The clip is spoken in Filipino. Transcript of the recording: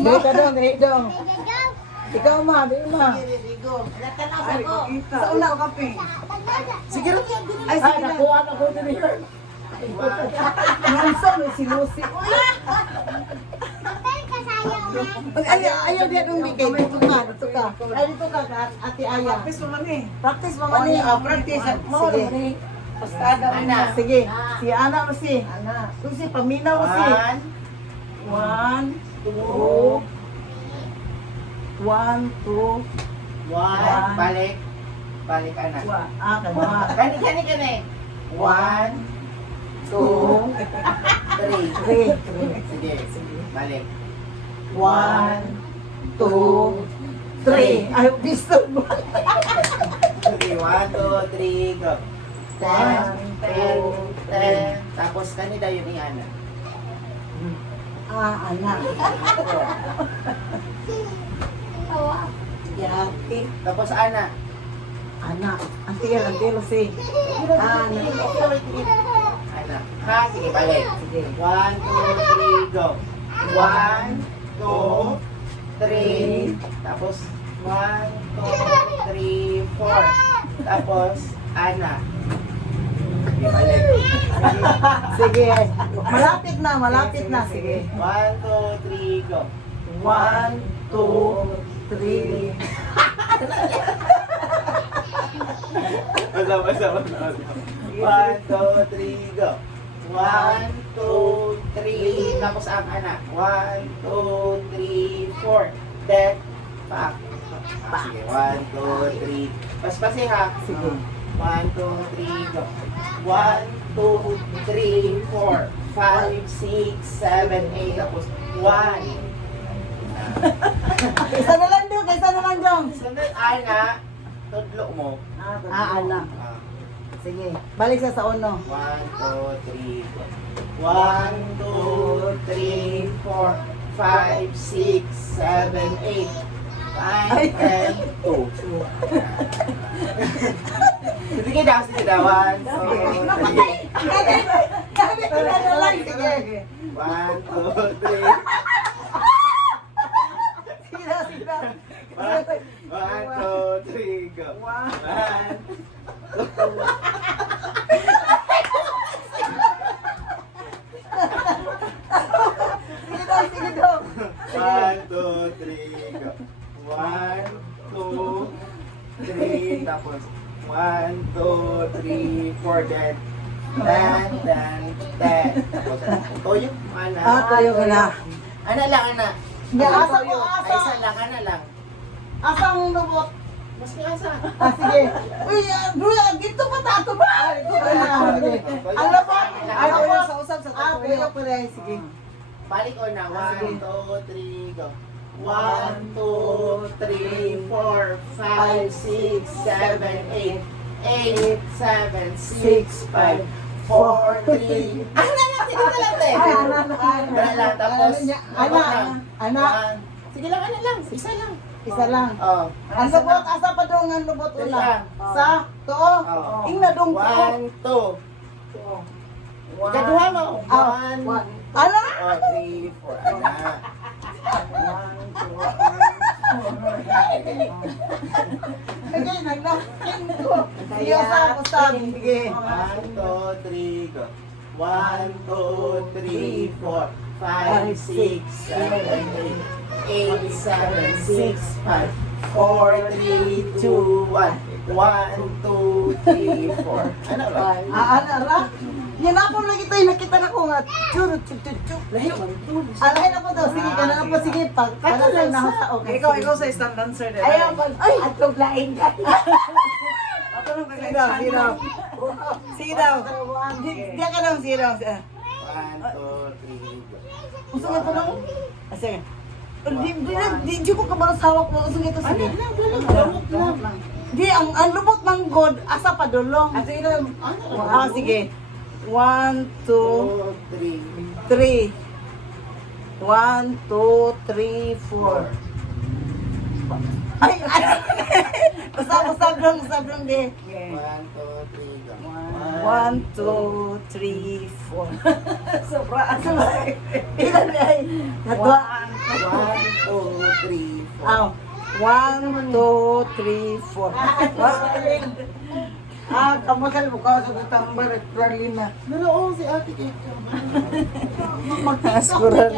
Dali dong. Ikaw ma, di ma. Sa una ko kape. Sige rin. Ay, sige na. Nakuha na ko din yun. Nansa, may si Lucy. Ayaw dia dong bigay. Dito ka. Ay, dito ka, Ate Aya. Practice mo man eh. Practice mo man eh. Practice. Sige. Pastada mo na. Sige. Si Ana mo si. Kung si Paminaw mo si. 1, 2. 1, 2. Balik. Balik anak. Kanawa. Kani. 1, 2, 3. 3. Sige. Balik. 1, 2, 3. Ay, gusto mo. Okay, 1, 2, 3, go. 10, 10. Tapos kanina yun ni Ana. Anak. Yati. Tapos Ana. Anak. Antil si. Anak. Ana. Ha, sige, balik. Sige. 1, 2, 3, go. 1, 2, 3. Tapos 1, 2, 3, 4. Tapos Ana. Sige, balik. Sige. Malapit na. Sige. 1, 2, 3, go. 1, 2, 3. Basta. 1, 2, 3, go. 1, 2, 3. Tapos ang anak. 1, 2, 3, 4. Then, back. Sige, 1, 2, 3. Paspasi ha. Sige. 1, 2, 3, go. 1, 2, 3, 4, 5, 6, 7, 8. Tapos 1. Isa na lang dong. Sunod, Ana. Tudlo mo. Anak. Sige. Balik sa uno. 1, 2, 3, 1, 2, 3, 4, 5, 6, 7, 8, 9, 10, 2. Sige daw. 1, 2, 3. Sabi ko na lang. Sige. 1, 2, 3. Sila. 1, 2, 3, go. 1, Sige dong. 1, 2, 3, go. 1, 2, 3, tapos 1, 2, 3, 4, then 10. Tapos, toyo, ana. Tayo ka na. Ana lang, ana. Asa ko, Ay, isa lang, ana lang. Asang lubot. Mas may asa. Sige. Uy, dito pa tato ba? Dito ka na. Sige. Ang lubot. Ang lubot. Sa usap sa Tuyo pa rin. Sige. Balik ko na. 1, 2, 3, go. 1, 2, 3, 4, 5, 6, 7, 8, 8, 7, 6, 5, 4, 3. Ana lang, sige na lang, te. Ana lang, tapos. Anak. Sige lang, ana lang. Isa lang. Isa lang. Oh. Ang lubot, asa pa dong ang lubot Isa. ulang. Sa, tuo. Oh. Ingna dong tuo. 1, 2. Ikaduha mo. 1, 2, Ala! 3, 4. Ana. Sige, naglakin ko. Sige, asa ko sabi. Sige. 1, 2, 3, go. 1, 2, 3, 4, 5, 6, 7, 8, 7, 6, 5, 4, 3, 2, 1. 1, 2, 3, 4. Ano ba? Ara? Yan ako lagi tayo, nakita na ko nga. Churut, chuk. Lahi na po daw. Sige, ka na po. Sige, para sa nahasa. Okay. Ikaw sa stand dancer din. Ayaw pa. Ay, atog lain ka. Ako lang Siraw. Siraw. Diya ka daw, siraw. 1, 2, 3, go. Gusto nga ito lang? Sige. Di ko kabalas hawak mo. Gusto nga ito. Sige. Di, ang lubot ng god, asa pa dulong. Sige lang. Sige. 1, 2, 2, 3, 3. 1, 2, 3, 4. Ay, usap lang di. 1, 2, 3, go. 1, 1, 2, 3, 4. Sobra. Ilan ay? Natwa. 1, 2, 3, 4. Ah, 1, 2, 3, 4. Kamasal mo ka sa tambar at Clarlina. Nanoong si Ate Kate. Magkaskuran.